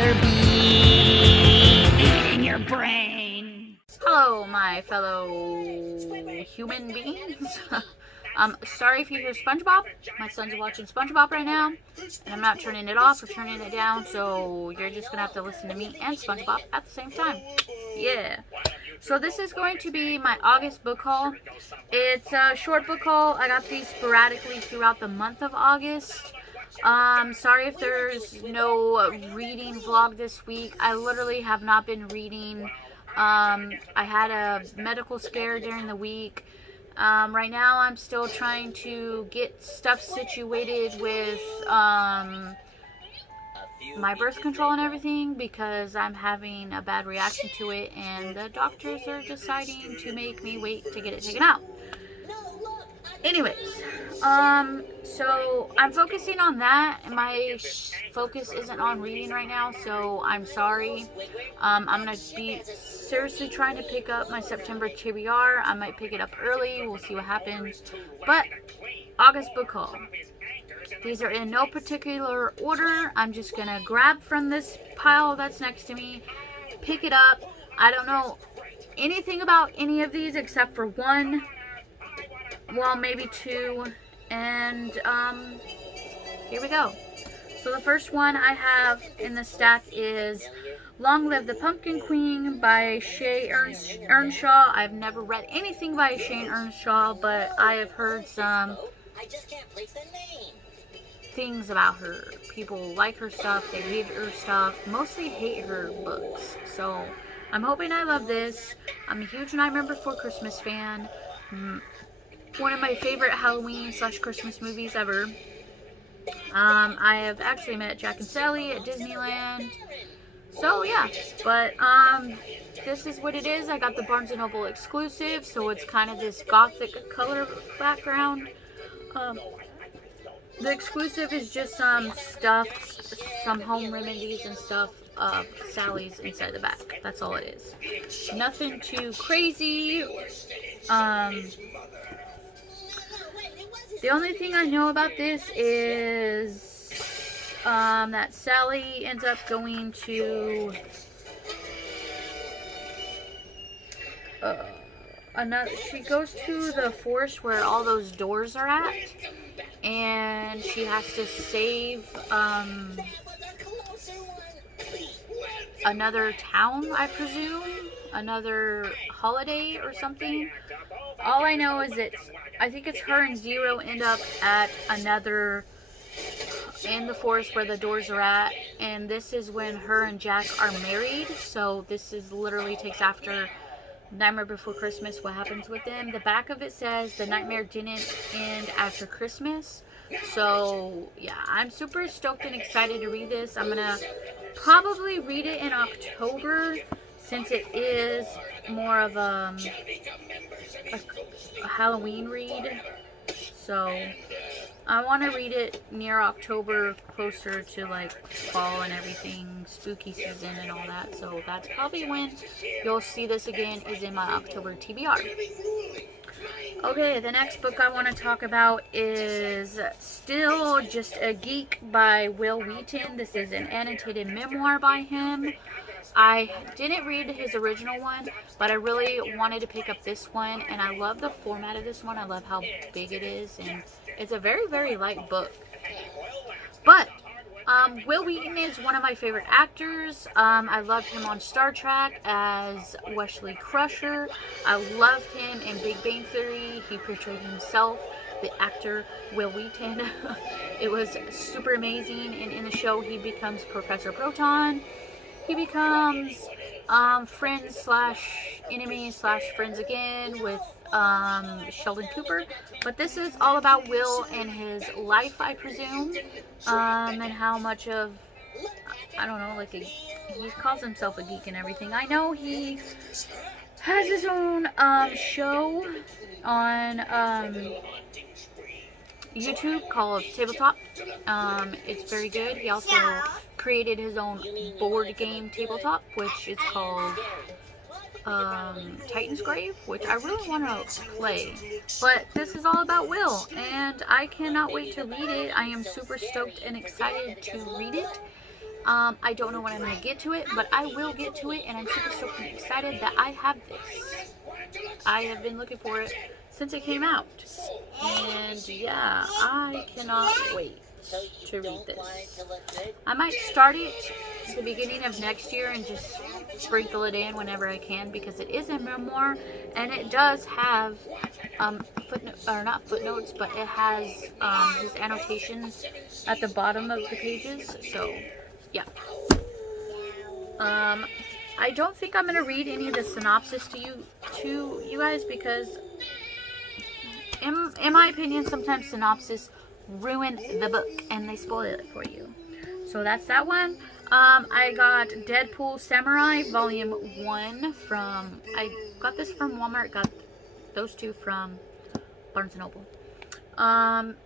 They're eating your brain. Hello, my fellow human beings. Sorry if you hear SpongeBob. My son's watching SpongeBob right now, and I'm not turning it off or turning it down, so you're just gonna have to listen to me and SpongeBob at the same time. Yeah. So this is going to be my August book haul. It's a short book haul. I got these sporadically throughout the month of August. Sorry if there's no reading vlog this week. I literally have not been reading. I had a medical scare during the week. Right now I'm still trying to get stuff situated with my birth control and everything, because I'm having a bad reaction to it and the doctors are deciding to make me wait to get it taken out. Anyways, so I'm focusing on that, and my focus isn't on reading right now, so I'm sorry. I'm gonna be seriously trying to pick up my September TBR. I might pick it up early, we'll see what happens. But August book haul. These are in no particular order. I'm just gonna grab from this pile that's next to me, pick it up. I don't know anything about any of these except for one. Well, maybe two, and here we go. So the first one I have in the stack is Long Live the Pumpkin Queen by Shay Earnshaw. I've never read anything by Shay Earnshaw, but I have heard some things about her. People like her stuff, they read her stuff, mostly hate her books. So I'm hoping I love this. I'm a huge Nightmare Before Christmas fan. One of my favorite Halloween / Christmas movies ever. I have actually met Jack and Sally at Disneyland. So yeah, but this is what it is. I got the Barnes & Noble exclusive, so it's kind of this gothic color background. The exclusive is just some stuff, some home remedies and stuff of Sally's inside the back. That's all it is. Nothing too crazy. The only thing I know about this is that Sally ends up going to she goes to the forest where all those doors are at, and she has to save another town, I presume, another holiday or something. All I know is that I think it's her and Zero end up at another, in the forest where the doors are at, and this is when her and Jack are married. So this is literally takes after Nightmare Before Christmas, what happens with them. The back of it says the nightmare didn't end after Christmas. So yeah, I'm super stoked and excited to read this. I'm gonna probably read it in October, since it is more of a Halloween read. So I want to read it near October, closer to like fall and everything, spooky season and all that. So that's probably when you'll see this again, is in my October TBR. Okay, the next book I want to talk about is Still Just a Geek by Wil Wheaton. This is an annotated memoir by him. I didn't read his original one, but I really wanted to pick up this one, and I love the format of this one. I love how big it is, and it's a very, very light book. But Wil Wheaton is one of my favorite actors. I loved him on Star Trek as Wesley Crusher. I loved him in Big Bang Theory. He portrayed himself, the actor Wil Wheaton. It was super amazing, and in the show he becomes Professor Proton. He becomes friends / enemy / friends again with Sheldon Cooper. But this is all about Will and his life, I presume, and how much of, I don't know, like he calls himself a geek and everything. I know he has his own show on YouTube called Tabletop. It's very good. He also created his own board game tabletop, which is called Titan's Grave, which I really want to play. But this is all about Will, and I cannot wait to read it. I am super stoked and excited to read it. I don't know when I'm going to get to it, but I will get to it, and I'm super stoked and excited that I have this. I have been looking for it since it came out, and yeah, I cannot wait to read this. I might start it at the beginning of next year and just sprinkle it in whenever I can, because it is a memoir, and it does have not footnotes, but it has his annotations at the bottom of the pages. So yeah. I don't think I'm gonna read any of the synopsis to you guys, because in my opinion, sometimes synopsis ruin the book and they spoil it for you. So that's that one. I got Deadpool Samurai Volume 1 from, I got this from Walmart, got those two from Barnes & Noble.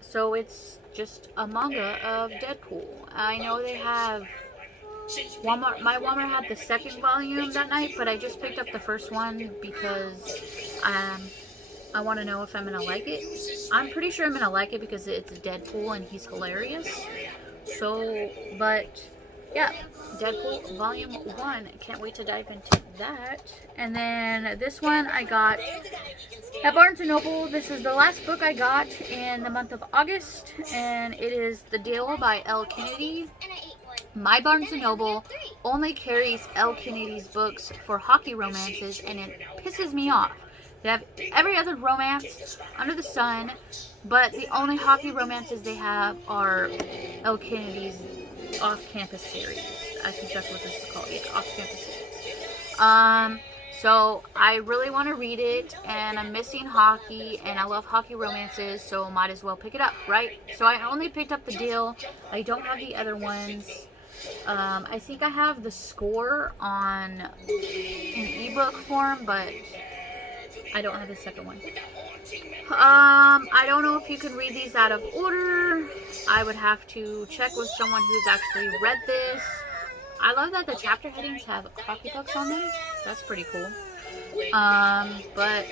So it's just a manga of Deadpool. I know they have Walmart, my Walmart had the second volume that night, but I just picked up the first one because I want to know if I'm going to like it. I'm pretty sure I'm going to like it because it's Deadpool and he's hilarious. So, but yeah, Deadpool Volume 1. Can't wait to dive into that. And then this one I got at Barnes & Noble. This is the last book I got in the month of August, and it is The Deal by L. Kennedy. My Barnes & Noble only carries L. Kennedy's books for hockey romances, and it pisses me off. They have every other romance under the sun, but the only hockey romances they have are L. Kennedy's off-campus series. I think that's what this is called. Yeah, off-campus series. So I really want to read it, and I'm missing hockey, and I love hockey romances, so might as well pick it up, right? So I only picked up The Deal. I don't have the other ones. I think I have the score on an ebook form, but I don't have the second one. I don't know if you can read these out of order. I would have to check with someone who's actually read this. I love that the chapter headings have hockey books on them. That's pretty cool. But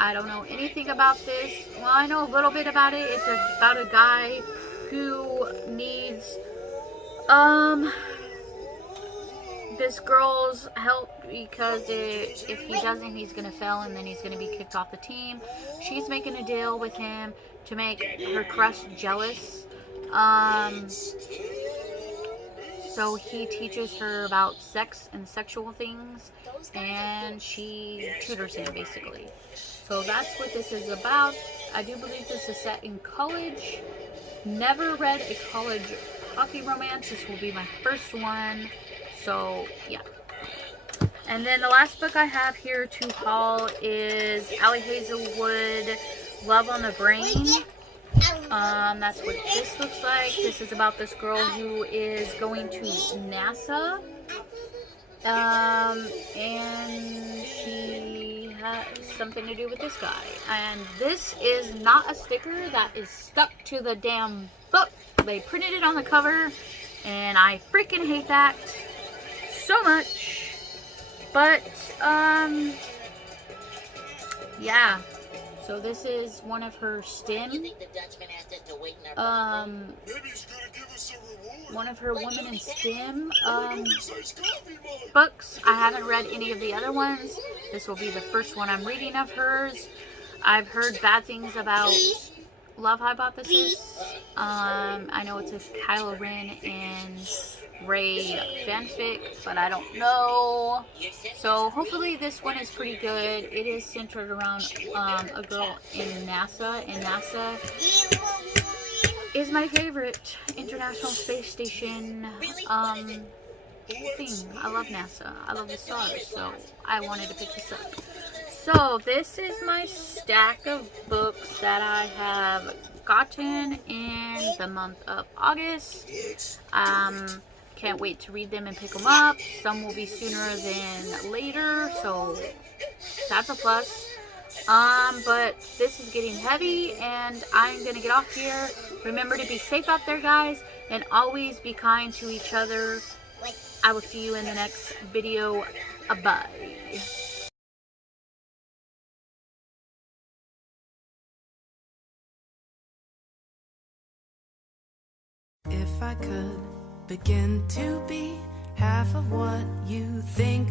I don't know anything about this. Well, I know a little bit about it. It's about a guy who needs this girl's help, because if he doesn't, he's gonna fail and then he's gonna be kicked off the team. She's making a deal with him to make her crush jealous. So he teaches her about sex and sexual things, and she tutors him basically. So that's what this is about. I do believe this is set in college. Never read a college hockey romance. This will be my first one. So yeah. And then the last book I have here to haul is Allie Hazelwood, Love on the Brain. That's what this looks like. This is about this girl who is going to NASA. And she has something to do with this guy. And this is not a sticker that is stuck to the damn book. They printed it on the cover, and I freaking hate that so much. But yeah, so this is one of her STEM one of her women in STEM books. I haven't read any of the other ones. This will be the first one I'm reading of hers. I've heard bad things about Love Hypothesis. I know it's a Kylo Ren and Rey fanfic, but I don't know. So hopefully this one is pretty good. It is centered around a girl in NASA, and NASA is my favorite International Space Station thing. I love NASA. I love the stars, so I wanted to pick this up. So this is my stack of books that I have gotten in the month of August. Can't wait to read them and pick them up. Some will be sooner than later, so that's a plus. But this is getting heavy, and I'm gonna get off here. Remember to be safe out there, guys, and always be kind to each other. I will see you in the next video. Bye. If I could begin to be half of what